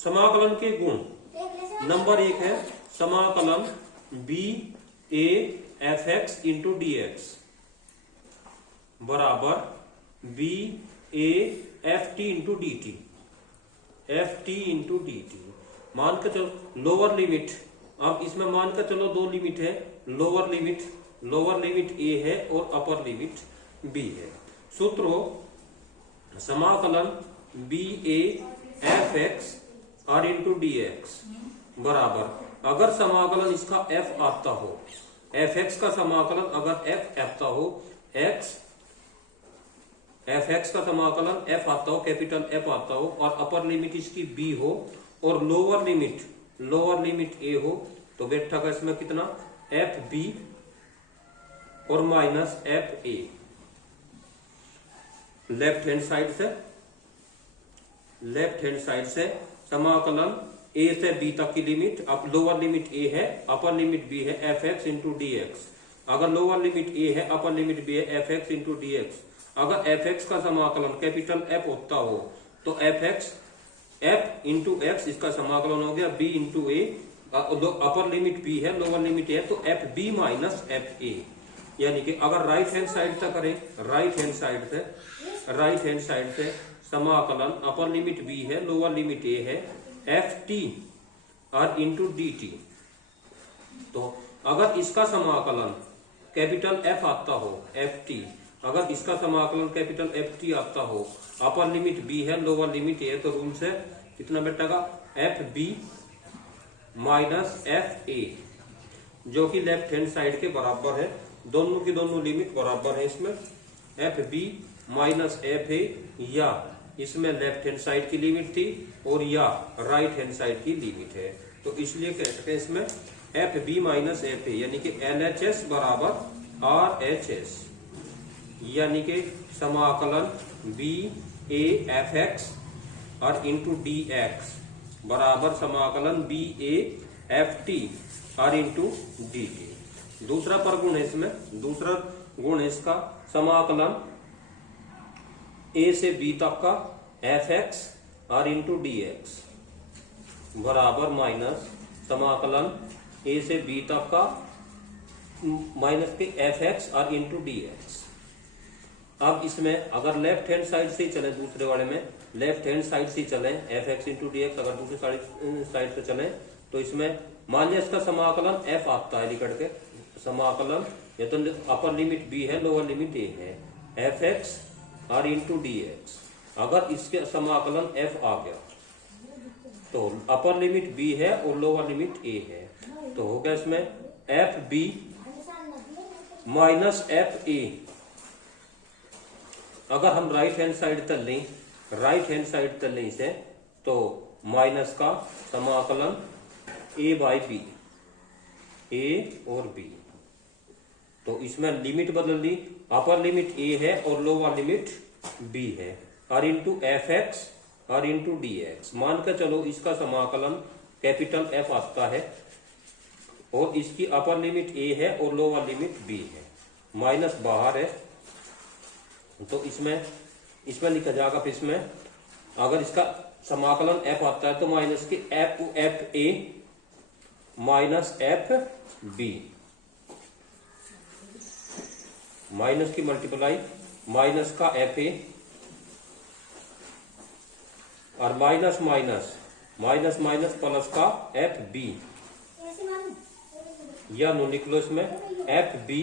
समाकलन के गुण। नंबर 1 है समाकलन B A F X into D x बराबर B A F T into D T, F T into D T. मान के चलो लोअर लिमिट, अब इसमें मान के चलो दो लिमिट है, लोअर लिमिट ए है और अपर लिमिट बी है। सूत्र हो समाकलन बी ए एफ एक्स आर इंटू डी एक्स बराबर, अगर समाकलन इसका एफ आता हो, एफ एक्स का समाकलन अगर एफ आता हो, एक्स एफ एक्स का समाकलन एफ आता हो, कैपिटल एफ आता हो और अपर लिमिट इसकी बी हो और लोअर लिमिट ए हो, तो बैठा का इसमें कितना एफ बी और माइनस एफ ए। लेफ्ट हैंड साइड से समाकलन ए से बी तक की लिमिट, अब लोअर लिमिट ए है अपर लिमिट बी है, F X into D x. अगर लोअर लिमिट ए है अपर लिमिट बी है, F X into D x. अगर एफ एक्स का समाकलन कैपिटल एफ होता हो तो एफ इंटू एक्स इसका समाकलन हो गया b into a, upper limit b है लोअर लिमिट ए है तो f b minus f a. यानी कि अगर राइट हैंड साइड से करें, राइट हैंड साइड से समाकलन अपर लिमिट बी है लोअर लिमिट ए है, एफ टी और इंटू डी टी। तो अगर इसका समाकलन कैपिटल एफ आता हो, एफ टी, अगर इसका समाकलन कैपिटल एफ टी आता हो, अपर लिमिट बी है लोअर लिमिट ए, तो रूल से कितना बैठेगा f b minus f a, जो कि लेफ्ट हैंड साइड के बराबर है, दोनों की दोनों लिमिट बराबर है। इसमें f b minus f a, या इसमें लेफ्ट हैंड साइड की लिमिट थी और या राइट हैंड साइड की लिमिट है, तो इसलिए कह सकते हैं इसमें f b minus f a, यानी कि एल एच एस बराबर आर एच एस, यानी कि समाकलन बी ए एफ एक्स और इंटू डी एक्स बराबर समाकलन बी ए एफ टी और इंटू डी टी। दूसरा परगुण है इसमें, दूसरा गुण है इसका समाकलन ए से बी तक का एफ एक्स और इंटू डी एक्स बराबर माइनस समाकलन ए से बी तक का माइनस के एफ एक्स और इंटू डी एक्स। अब इसमें अगर लेफ्ट हैंड साइड से चले, दूसरे वाले में लेफ्ट हैंड साइड से चले F X into D x, अगर दूसरे साइड से चले तो इसमें मान लिया इसका समाकलन एफ आता है, लिखट के समाकलन या तो अपर लिमिट बी है लोअर लिमिट ए है, एफ एक्स और इंटू डी एक्स। अगर इसके समाकलन एफ आ गया तो अपर लिमिट बी है और लोअर लिमिट ए है, तो हो गया इसमें f b minus f a. अगर हम राइट हैंड साइड तक लें इसे, तो माइनस का समाकलन ए बाई बी, ए और बी, तो इसमें लिमिट बदल ली, अपर लिमिट ए है और लोअर लिमिट बी है, और इंटू एफ एक्स और इंटू डी एक्स। मान कर चलो इसका समाकलन कैपिटल एफ आता है और इसकी अपर लिमिट ए है और लोअर लिमिट बी है, माइनस बाहर है तो इसमें लिखा जाएगा, फिर इसमें अगर इसका समाकलन एफ आता है तो माइनस के f a minus f b, minus की मल्टीप्लाई माइनस का एफ ए और माइनस माइनस प्लस का एफ बी, या नो लिख लो इसमें एफ बी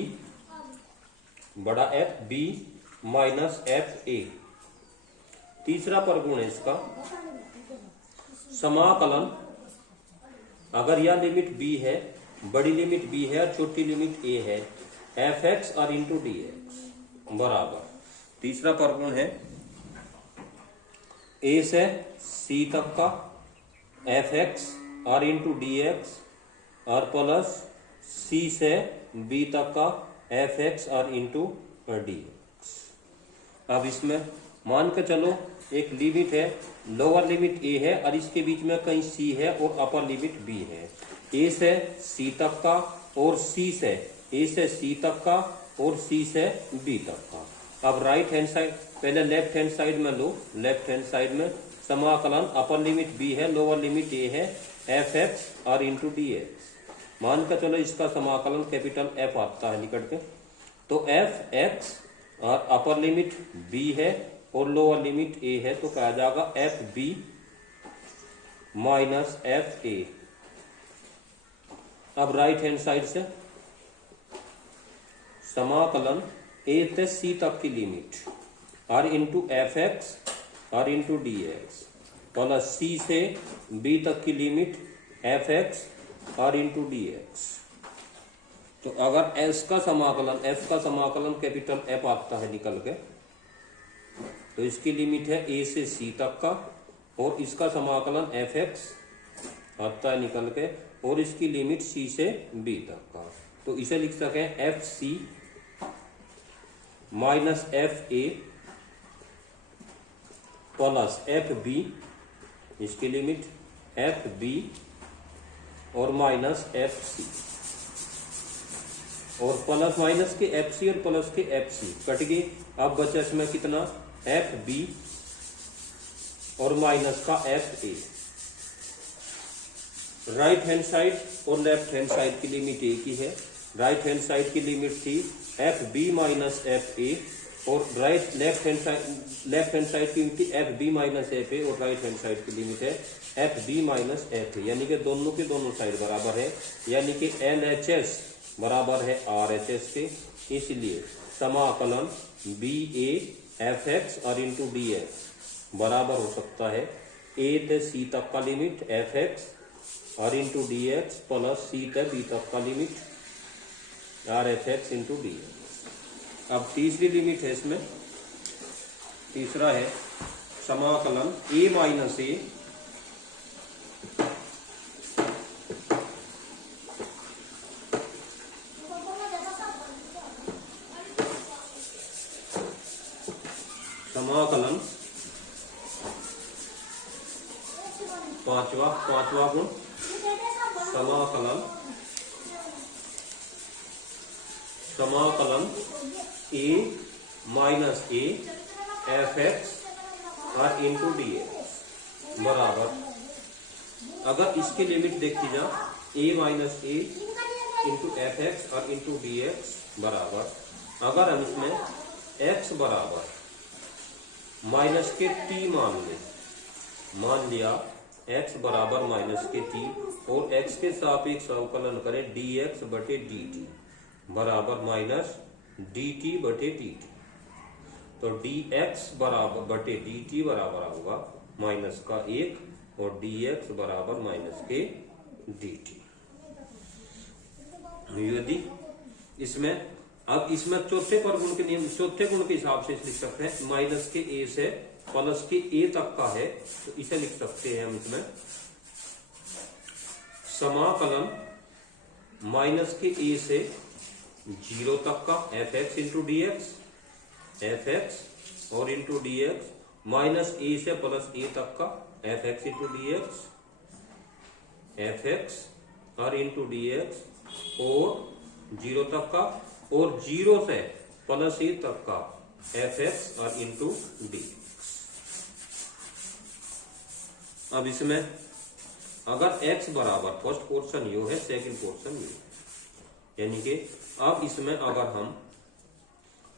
बड़ा f b minus f a. तीसरा परगुण है इसका समाकलन, अगर यह लिमिट बी है, बड़ी लिमिट बी है और छोटी लिमिट ए है, एफ एक्स और इंटू डी एक्स बराबर, तीसरा परगुण है ए से सी तक का एफ एक्स और इंटू डी एक्स और प्लस सी से बी तक का एफ एक्स और इंटू डी एक्स। अब इसमें मान के चलो एक लिमिट है, लोअर लिमिट ए है और इसके बीच में कहीं सी है और अपर लिमिट बी है, ए से सी तक का और सी से ए से सी तक का और सी से बी तक का। अब राइट हैंड साइड, पहले लेफ्ट हैंड साइड में लो, लेफ्ट हैंड साइड में समाकलन अपर लिमिट b है, लोअर लिमिट a है, एफ एक्स और इंटू डी एक्स। मान कर चलो इसका समाकलन कैपिटल एफ आता है निकट के, तो एफ एक्स और अपर लिमिट b है और लोअर लिमिट a है, तो कहा जाएगा f b minus f a. अब राइट हैंड साइड से समाकलन a से c तक की limit r into F x और into D X plus c से b तक की लिमिट एफ एक्स और इंटू डी एक्स। तो अगर s का समाकलन f का समाकलन कैपिटल f आता है निकल के, तो इसकी लिमिट है a से c तक का, और इसका समाकलन एफ एक्स आता है निकल के, और इसकी लिमिट c से b तक का। तो इसे लिख सके f c minus f a plus f b, इसकी लिमिट एफ बी और माइनस एफ सी, और प्लस माइनस के एफ सी और प्लस के एफ सी कट गई। अब बचा इसमें कितना, एफ बी और माइनस का f a. Right hand side और लेफ्ट हैंड साइड की लिमिट एक ही है। राइट हैंड साइड की लिमिट थी f b minus f a, और लेफ्ट हैंड साइड की limit f b minus f a, और राइट हैंड साइड की लिमिट है f b minus f a, यानी कि दोनों के दोनों साइड बराबर है, यानी कि एल एच एस बराबर है आर एच एस के। इसलिए समाकलन बी ए एफ एक्स और इंटू डी एक्स बराबर हो सकता है ए से सी तक का लिमिट एफ एक्स और इंटू डी एक्स प्लस सी से बी तक का limit R H x into D x. अब तीसरी लिमिट है इसमें, तीसरा है समाकलन a माइनस ए समाकलन पांचवा गुण समाकलन a minus A F x और इंटू डी एक्स बराबर, अगर इसकी लिमिट देखी जा a minus A into F x और इंटू डी एक्स बराबर, अगर हम इसमें x बराबर माइनस के t मान लिया x बराबर माइनस के t, और x के सापेक्ष अवकलन करें dx बटे dt बराबर माइनस dt बटे dt, तो dx बराबर बटे dt बराबर होगा माइनस का 1 और dx बराबर माइनस के dt। यदि इसमें अब इसमें चौथे गुण के हिसाब से लिख सकते हैं, माइनस के a से प्लस के a तक का है, तो इसे लिख सकते हैं हम इसमें समाकलन माइनस के a से 0 तक का F X into D x, F x और इंटू डी एक्स, माइनस ए से प्लस ए तक का F X into D x, F x और इंटू डी एक्स, और 0 तक का, और 0 से प्लस ए तक का एफ एक्स और इंटू डी। अब इसमें अगर x बराबर फर्स्ट पोर्शन यो है, सेकंड पोर्शन यो, यानी कि अब इसमें अगर हम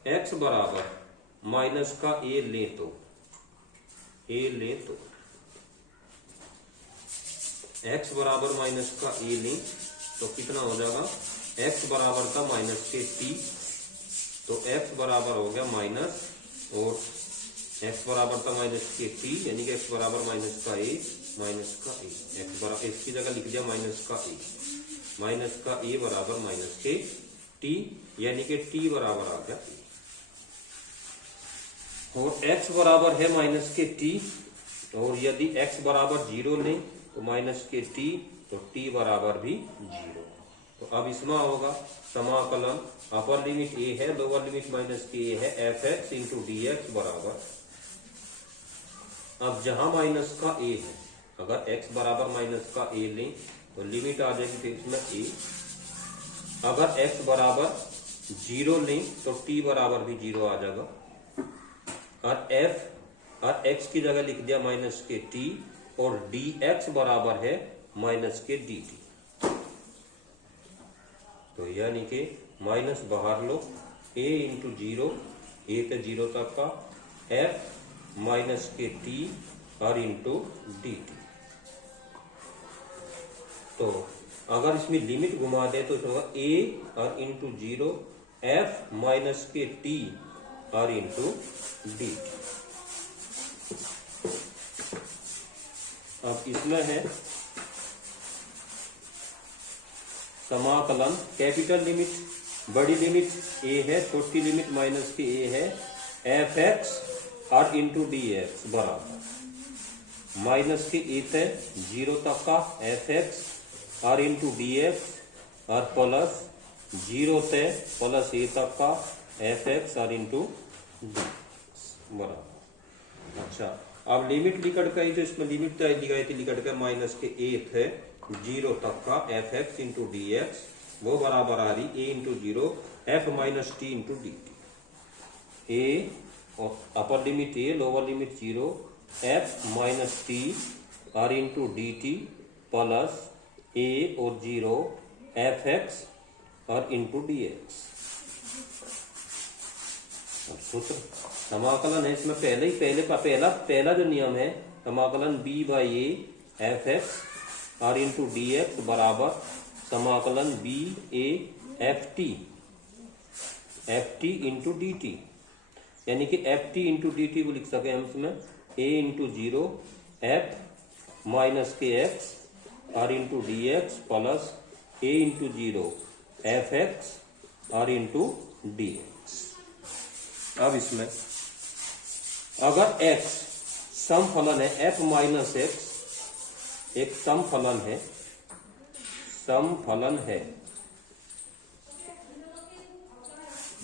x बराबर माइनस का a ले तो x बराबर माइनस का a ले तो कितना हो जाएगा, x बराबर था माइनस के t, तो x बराबर हो गया माइनस, और x बराबर था माइनस के t, यानी कि x बराबर माइनस का a, माइनस का a, x बराबर इसकी जगह लिख दिया माइनस का a, माइनस का a बराबर माइनस के t, यानी कि t बराबर आ गया a, और x बराबर है माइनस के t, और यदि x बराबर 0 लें तो माइनस के t, तो t बराबर भी 0। तो अब इसमें होगा समाकलन अपर लिमिट a है, लोअर लिमिट माइनस के a है, F X into D x बराबर, अब जहां माइनस का a है, अगर x बराबर माइनस का a लें तो लिमिट आ जाएगी फिर इसमें a, अगर x बराबर 0 लें तो t बराबर भी 0 आ जाएगा, और f और x की जगह लिख दिया माइनस के t और dx बराबर है माइनस के dt। तो यानी कि माइनस बाहर लो, a इंटू 0, a से 0 तक का f माइनस के t और इंटू dt। तो अगर इसमें लिमिट घुमा दे तो होगा a और इंटू 0 f माइनस के t और इंटू dt। अब इसमें है समाकलन, कैपिटल लिमिट, बड़ी लिमिट a है, छोटी लिमिट माइनस के a है, f(x) और इंटू dx बराबर माइनस के a से 0 तक का f(x) और इंटू dx और प्लस 0 से प्लस a तक का f(x) और इंटू dx बराबर। अच्छा, अब लिमिट लिखट का ही तो इसमें लिमिट लिखाई थी, लिखट का माइनस के a थे 0 तक का f(x) इंटू dx, वो बराबर आ रही a into 0 f minus t into D T. a और upper limit a, lower limit 0 f minus t और into D T plus a और 0 f(x) और इंटू dx। सूत्र समाकलन है इसमें पहला जो नियम है समाकलन b बाई a f(x) और इंटू dx बराबर समाकलन b a f t into D T. यानी कि f t into D T को लिख सके हम इसमें a इंटू 0 f माइनस के x और into dx plus a into 0 f(x) और इंटू dx। अब इसमें अगर x सम फलन है f माइनस x एक सम फलन है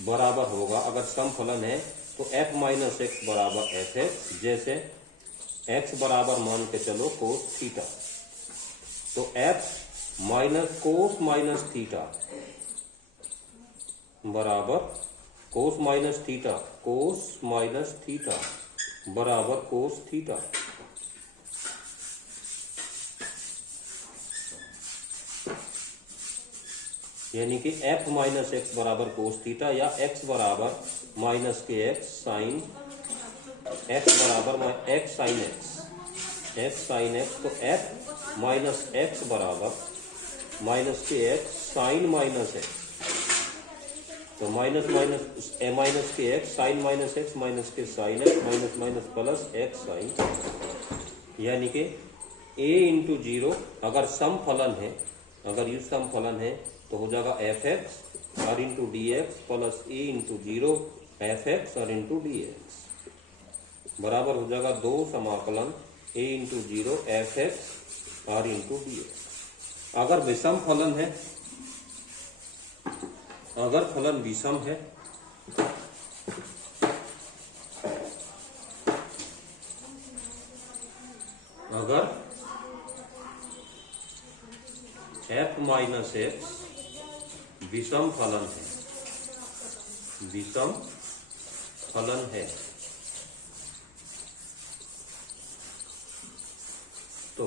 बराबर होगा, अगर सम फलन है तो f माइनस x बराबर f(x), जैसे x बराबर मान के चलो कोस थीटा, तो f minus cos minus theta बराबर कोस माइनस थीटा बराबर कोस थीटा। यानी कि f माइनस एक्स बराबर कोस थीटा या x बराबर minus K X sine x बराबर x साइन x, तो f माइनस एक्स बराबर minus K X sine minus X, तो minus K X sine minus X minus K sine X minus minus plus X sine. यानी कि a into 0 अगर सम फलन है, अगर ये सम फलन है तो हो जाएगा f(x) और into D X plus a into 0 f(x) और इंटू डी एक्स बराबर हो जाएगा 2 समाकलन a इंटू 0 f(x) और इंटू डी एक्स। अगर विषम फलन है, अगर फलन विषम है अगर f माइनस एक्स विषम फलन है तो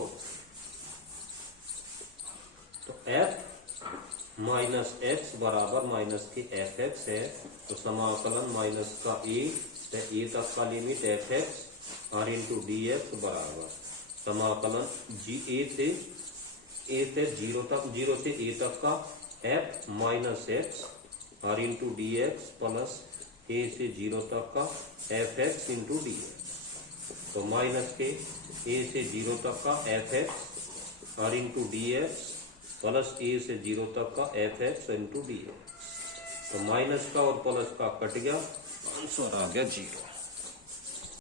f माइनस एक्स बराबर माइनस के f(x) है, तो समाकलन माइनस का a से a तक का लिमिट f(x) और इंटू डी एक्स बराबर समाकलन a से 0 तक 0 से a तक का f माइनस एक्स और into D X plus a से 0 तक का f(x) इंटू डी एक्स, तो माइनस के a से 0 तक का f(x) और into D X plus a से 0 तक का f(x) इंटू डी एक्स, तो माइनस का और प्लस का कट गया, आंसर आ गया 0।